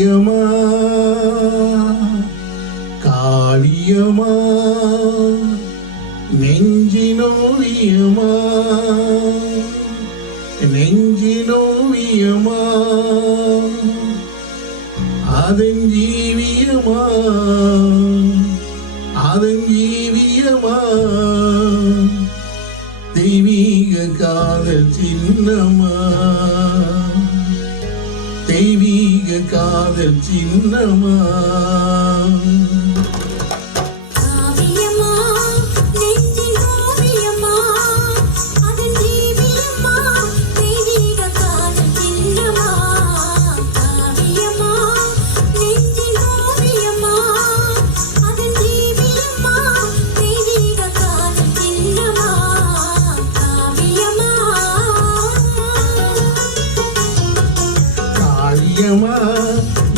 காளியம்மா காளியம்மா நெஞ்சினோவியம்மா நெஞ்சினோவியம்மா அதன் ஜீவியம்மா அதன் ஜீவியம்மா தெய்வீக காதல் சின்னம்மா தெய்வீக காதல் சின்னம்மா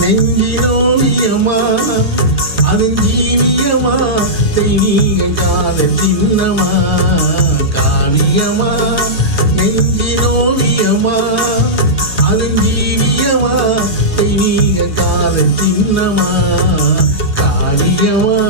நெஞ்சினோவியம்மா அதன் ஜீவியம்மா தெய்வீக காதல் சின்னம்மா காளியம்மா நெஞ்சினோவியம்மா அதன் ஜீவியம்மா தெய்வீக காதல் சின்னம்மா காளியம்மா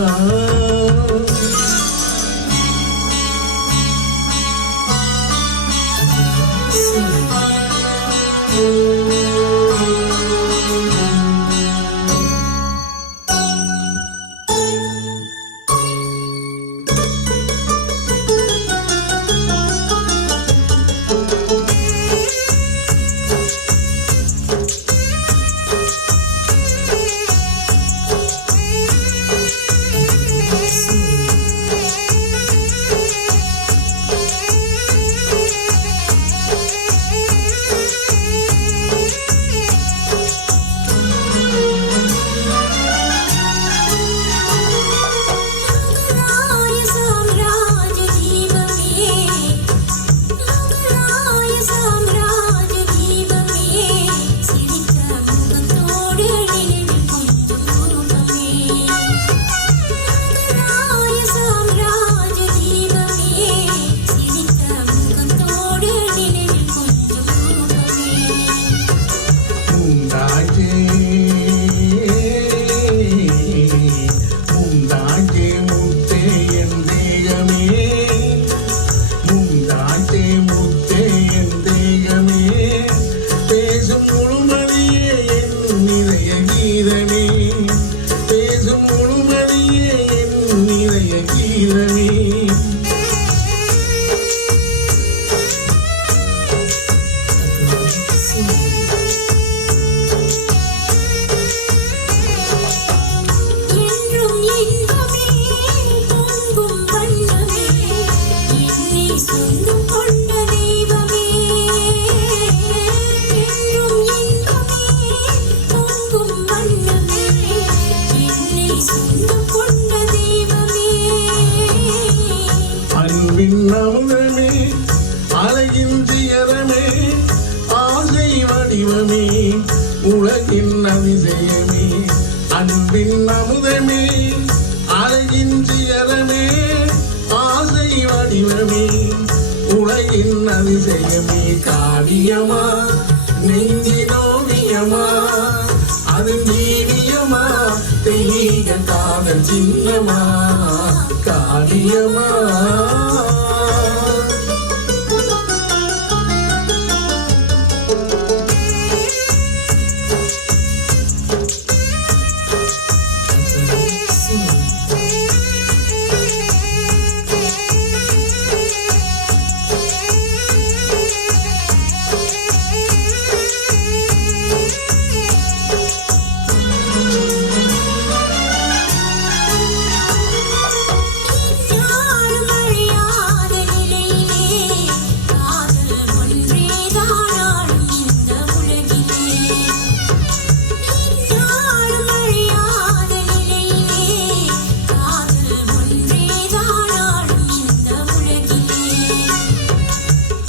அமுதமே அழகின் ஜியரமே ஆசை வடிவமே உலகின் அதிசயமே அன்பின் அமுதமே அழகின் ஜியரமே ஆசை வடிவமே உலகின் அதிசயமே காளியம்மா நெஞ்சினோவியம்மா அதன் ஜீவியம்மா தெய்வீக காதல் சின்னம்மா காளியம்மா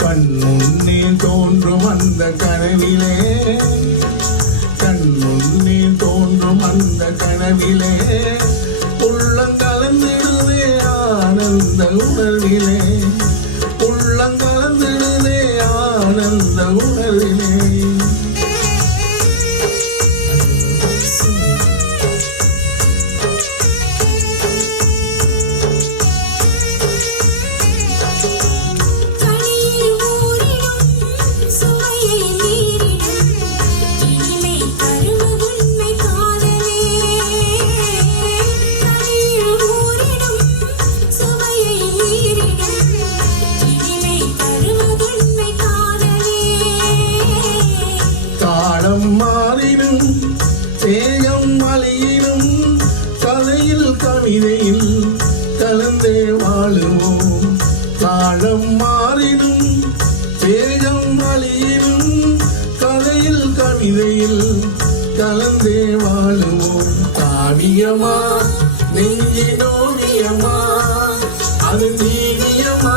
கண்முன்னே தோன்றும் அந்த கனவிலே கண்முன்னே தோன்றும் அந்த கனவிலே உள்ளங்கலந்திடுதே ஆனந்த உணர்விலே உள்ளங்கலந்திடுதே ஆனந்த உணர்விலே காவியமா நெஞ்சினோவியமா அது நீவியமா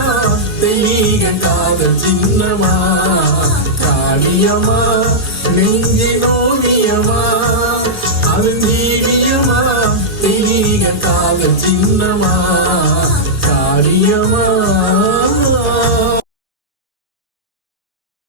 தெய்வீக காதல் சின்னமா காவியமா நெஞ்சினோவியமா அது நீவியமா தெய்வீக காதல் சின்னமா காவியமா